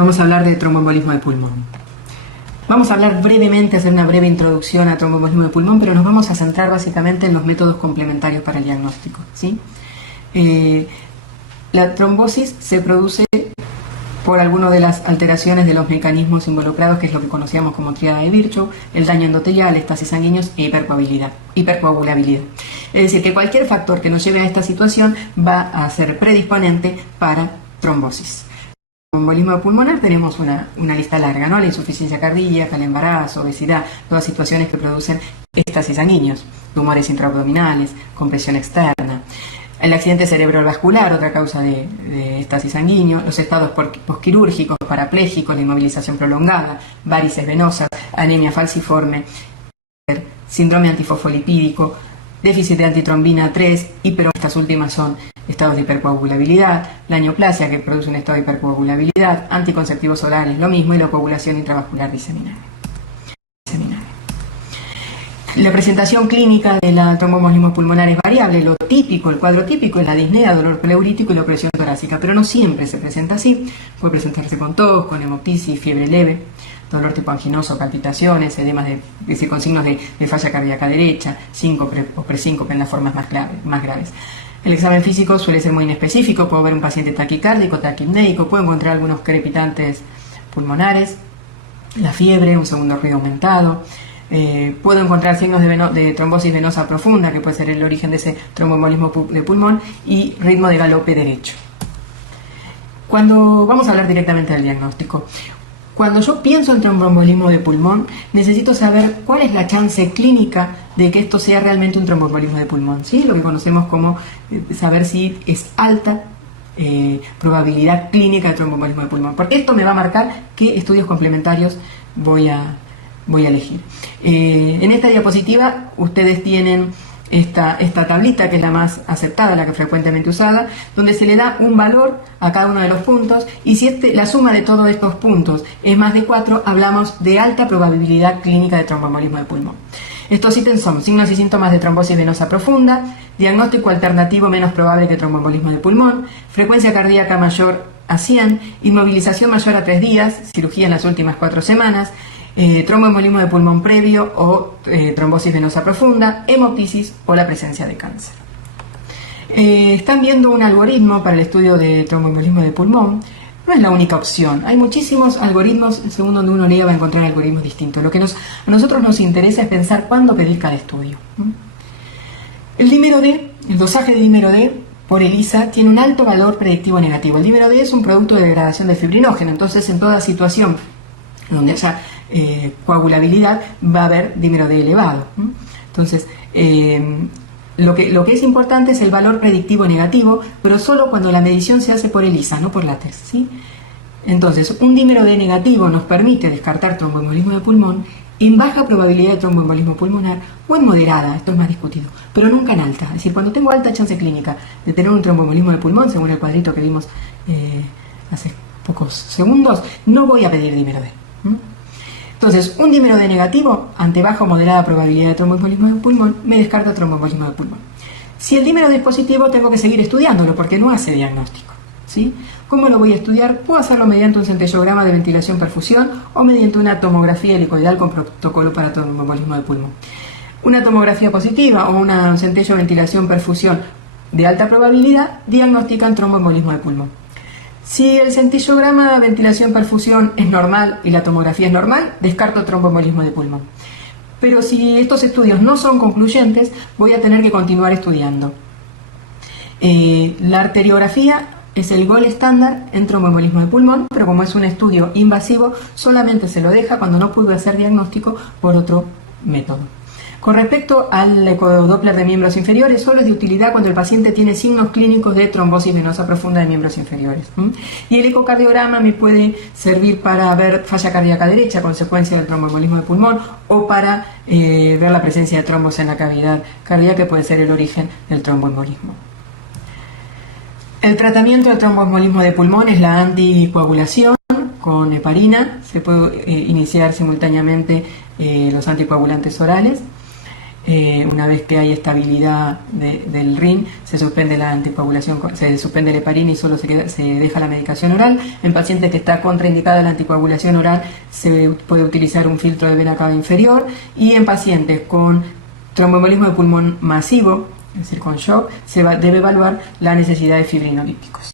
Vamos a hablar de tromboembolismo de pulmón. Vamos a hablar brevemente, hacer una breve introducción a tromboembolismo de pulmón, pero nos vamos a centrar básicamente en los métodos complementarios para el diagnóstico, ¿sí? La trombosis se produce por alguna de las alteraciones de los mecanismos involucrados, que es lo que conocíamos como tríada de Virchow, el daño endotelial, estasis sanguíneos e hipercoagulabilidad. Es decir, que cualquier factor que nos lleve a esta situación va a ser predisponente para trombosis. En el tromboembolismo pulmonar tenemos una lista larga, ¿no? La insuficiencia cardíaca, el embarazo, obesidad, todas situaciones que producen estasis sanguíneos, tumores intraabdominales, compresión externa. El accidente cerebrovascular, otra causa de estasis sanguíneo, los estados posquirúrgicos, parapléjicos, la inmovilización prolongada, varices venosas, anemia falciforme, síndrome antifosfolipídico, déficit de antitrombina 3, estas últimas son estados de hipercoagulabilidad, la neoplasia que produce un estado de hipercoagulabilidad, anticonceptivos orales, lo mismo, y la coagulación intravascular diseminada. La presentación clínica del tromboembolismo pulmonar es variable. Lo típico, el cuadro típico es la disnea, dolor pleurítico y la opresión torácica, pero no siempre se presenta así. Puede presentarse con tos, con hemoptisis, fiebre leve, dolor tipo anginoso, palpitaciones, edemas con signos de falla cardíaca derecha, síncope o presíncope en las formas más graves. El examen físico suele ser muy inespecífico, puedo ver un paciente taquicárdico, taquipnéico, puedo encontrar algunos crepitantes pulmonares, la fiebre, un segundo ruido aumentado. Puedo encontrar signos de trombosis venosa profunda, que puede ser el origen de ese tromboembolismo de pulmón, y ritmo de galope derecho. Vamos a hablar directamente del diagnóstico. Cuando yo pienso en tromboembolismo de pulmón, necesito saber cuál es la chance clínica de que esto sea realmente un tromboembolismo de pulmón, ¿sí? Lo que conocemos como saber si es alta probabilidad clínica de tromboembolismo de pulmón, porque esto me va a marcar qué estudios complementarios voy a elegir. En esta diapositiva ustedes tienen esta tablita, que es la más aceptada, la que frecuentemente usada, donde se le da un valor a cada uno de los puntos, y si la suma de todos estos puntos es más de 4, hablamos de alta probabilidad clínica de tromboembolismo de pulmón. Estos ítems son signos y síntomas de trombosis venosa profunda, diagnóstico alternativo menos probable que tromboembolismo de pulmón, frecuencia cardíaca mayor a 100, inmovilización mayor a 3 días, cirugía en las últimas 4 semanas, tromboembolismo de pulmón previo o trombosis venosa profunda, hemoptisis o la presencia de cáncer. Están viendo un algoritmo para el estudio de tromboembolismo de pulmón. No es la única opción, hay muchísimos algoritmos, según donde uno lea va a encontrar algoritmos distintos. Lo que a nosotros nos interesa es pensar cuándo pedir cada estudio. El dímero D, el dosaje de dímero D por ELISA tiene un alto valor predictivo negativo. El dímero D es un producto de degradación de fibrinógeno, entonces en toda situación donde haya coagulabilidad va a haber dímero D elevado. Entonces, lo que es importante es el valor predictivo negativo, pero solo cuando la medición se hace por ELISA, no por látex, ¿sí? Entonces, un dímero D negativo nos permite descartar tromboembolismo de pulmón en baja probabilidad de tromboembolismo pulmonar o en moderada, esto es más discutido, pero nunca en alta. Es decir, cuando tengo alta chance clínica de tener un tromboembolismo de pulmón, según el cuadrito que vimos hace pocos segundos, no voy a pedir dímero D. Entonces, un dímero D negativo, ante baja o moderada probabilidad de tromboembolismo de pulmón, me descarta tromboembolismo de pulmón. Si el dímero D es positivo, tengo que seguir estudiándolo, porque no hace diagnóstico, ¿sí? ¿Cómo lo voy a estudiar? Puedo hacerlo mediante un centellograma de ventilación-perfusión o mediante una tomografía helicoidal con protocolo para tromboembolismo de pulmón. Una tomografía positiva o un centello de ventilación-perfusión de alta probabilidad diagnostican tromboembolismo de pulmón. Si el centellograma de ventilación-perfusión es normal y la tomografía es normal, descarto tromboembolismo de pulmón. Pero si estos estudios no son concluyentes, voy a tener que continuar estudiando. La arteriografía es el gold estándar en tromboembolismo de pulmón, pero como es un estudio invasivo, solamente se lo deja cuando no pudo hacer diagnóstico por otro método. Con respecto al ecodoppler de miembros inferiores, solo es de utilidad cuando el paciente tiene signos clínicos de trombosis venosa profunda de miembros inferiores. Y el ecocardiograma me puede servir para ver falla cardíaca derecha, consecuencia del tromboembolismo de pulmón, o para ver la presencia de trombos en la cavidad cardíaca, que puede ser el origen del tromboembolismo. El tratamiento del tromboembolismo de pulmón es la anticoagulación con heparina. Se puede iniciar simultáneamente los anticoagulantes orales. Una vez que hay estabilidad del RIN, se suspende la anticoagulación, se suspende el heparin y solo se deja la medicación oral. En pacientes que está contraindicada la anticoagulación oral, se puede utilizar un filtro de vena cava inferior, y en pacientes con tromboembolismo de pulmón masivo, es decir, con shock, debe evaluar la necesidad de fibrinolíticos.